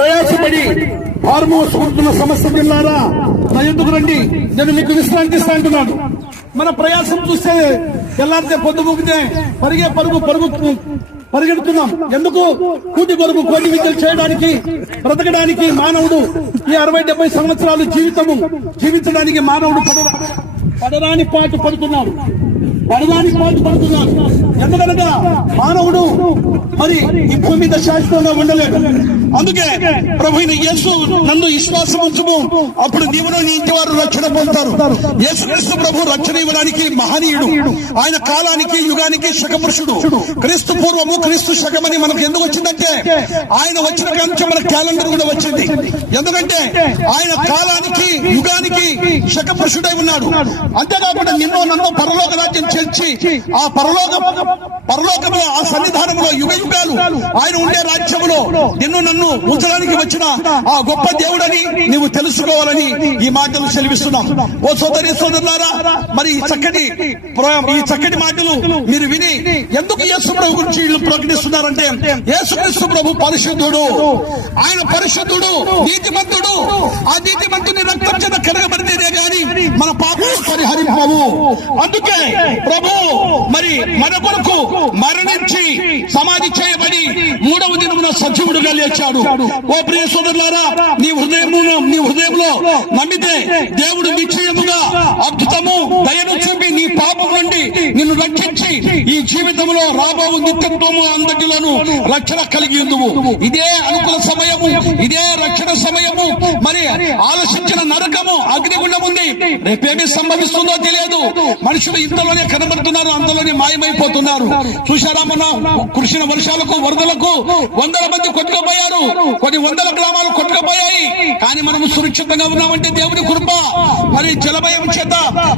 ప్రయాసపడి భారము మోసుకుంటున్న సమస్త జిల్లారా నా ఎందుకు రండి, నేను మీకు విశ్రాంతి ఇస్తా అంటున్నాను. మన ప్రయాసం చూస్తే తెల్లారితే పొద్దుముగితే పరిగెడుతున్నాం. ఎందుకు? కూటి కొరకు కోటి విద్యలు చేయడానికి, బ్రతకడానికి మానవుడు ఈ 60-70 సంవత్సరాలు జీవించడానికి మానవుడు పడరాని పాటు పడుతున్నాడు. ఎందుకనగా మానవుడు మరి ఈ భూమి మీద శాశ్వతంగా ఉండలేడు. అందుకే ప్రభువైన యేసు నందు విశ్వాసం ఉంచుము, అప్పుడు నీవును నీ ఇంటి వారు రక్షణ పొందుతారు. యేసుక్రీస్తు ప్రభు రక్షణ ఇవ్వడానికి మహనీయుడు. ఆయన కాలానికి యుగానికి శకపురుషుడు. క్రీస్తు పూర్వము క్రీస్తు శకమని మనకు ఎందుకు వచ్చిందంటే ఆయన వచ్చిన కాంచి మన క్యాలెండర్ కూడా వచ్చింది. ఎందుకంటే ఆయన కాలానికి యుగానికి శకపురుషుడై ఉన్నాడు. అంతేకాకుండా నిన్నో నన్ను పరలోక రాజ్యం చేర్చి ఆ పరలోకంలో ఆ సన్నిధానంలో యుగ యుగాలు ఆయన ఉండే రాజ్యములో నిన్ను నన్ను ఉంచడానికి వచ్చిన ఆ గొప్ప దేవుడని నీవు తెలుసుకోవాలని ఈ మాటలు సెలవిస్తున్నాం. ఓ సోదరి సోదరులారా, మరి ఈ చక్కటి మాటలు మీరు విని ఎందుకు యేసు ప్రభు గురించి వీళ్ళు ప్రకటిస్తున్నారంటే, యేసుక్రీస్తు ప్రభు పరిశుద్ధుడు, ఆయన పరిశుద్ధుడు, నీతిమంతుడు. ఆ నీతిమంతుని రక్తం చేత కడగబడితేనే గాని మన పాపాలు పరిహరింపవు. అందుకే ప్రభు మరి మన కొరకు మరణించి సమాధి చేయబడి 3వ దినమున సజీవుడుగా లేచాడు. ఓ ప్రియ సోదరులారా, నీ హృదయంలో నమ్మితే దేవుడు నిశ్చయముగా అద్భుతము దయను చూపి నీ పాపం నుండి నిన్ను రక్షించి ఈ జీవితంలో రాబో నిత్యత్వము అందరిలోను రక్షణ కలిగి ఉందువు. ఇదే అనుకూల సమయము, ఇదే రక్షణ సమయము. మరి ఆలోచించిన నరకము అగ్నిగుండం ఉంది. రేపేమి సంభవిస్తుందో తెలియదు. మనుషులు ఇంతలోనే కనబడుతున్నారు, అంతలోనే మాయమైపోతున్నారు. చూశారా, మన కురిసిన వర్షాలకు వరదలకు 100 మంది కొట్టుకుపోయారు, కొన్ని 100 గ్రామాలు కొట్టుకుపోయాయి. కానీ మనము సురక్షితంగా ఉన్నామంటే దేవుని కృప. మరి జలమయం చేత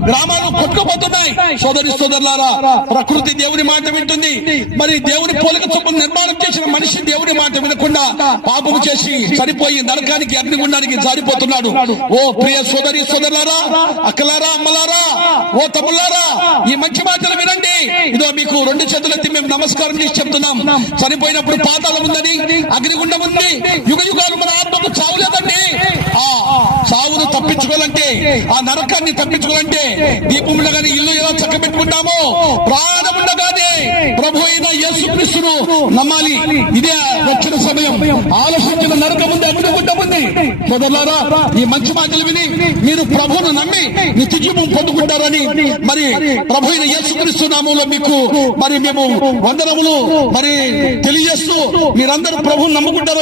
గ్రామాలు కొట్టుకుపోతున్నాయి. సోదరులారా, ప్రకృతి దేవుని మాట వింటుంది. మరి దేవుని పోలిక చొప్పున నిర్మాణం చేసిన మనిషి దేవుని మాట వినకుండా పాపము చేసి చనిపోయి నరకానికి అగ్నిగుండానికి జారిపోతున్నాడు. ఓ ప్రియ సోదరులారా, అక్కలారా, అమ్మలారా, ఓ తమ్ములారా, ఈ మంచి మాటలు వినండి. ఇదో మీకు 2 చేతులెత్తి మేము నమస్కారం చేసి చెప్తున్నాం. చనిపోయినప్పుడు పాతాళం ఉందని, అగ్నిగుండం ఉంది. యుగ యుగాలు మన ఆత్మకు చావు లేదండి. ఆ చావును తప్పించుకోవాలంటే, ఆ నరకాన్ని తప్పించుకోవాలంటే దీపం ఉండగానే ఇల్లు ఎలా చక్కబెట్టుకుంటామో ప్రాణం ఉండగానే ప్రభు అయిన యేసుక్రీస్తును నమ్మాలి. ఇదే రక్షణ సమయం. ఆలోచించిన నరకం ఉంది, అగ్నిగుండం ఉంది. సోదరులారా, ఈ మంచి మాటలు విని మీరు ప్రభువును నమ్మి నిత్య జీవం పొందుకుంటారని మరి ప్రభు అయిన యేసుక్రీస్తు నామములో మీకు మరి మేము వందనములు మరి తెలియజేస్తూ మీరందరూ ప్రభువును నమ్ముకుంటారో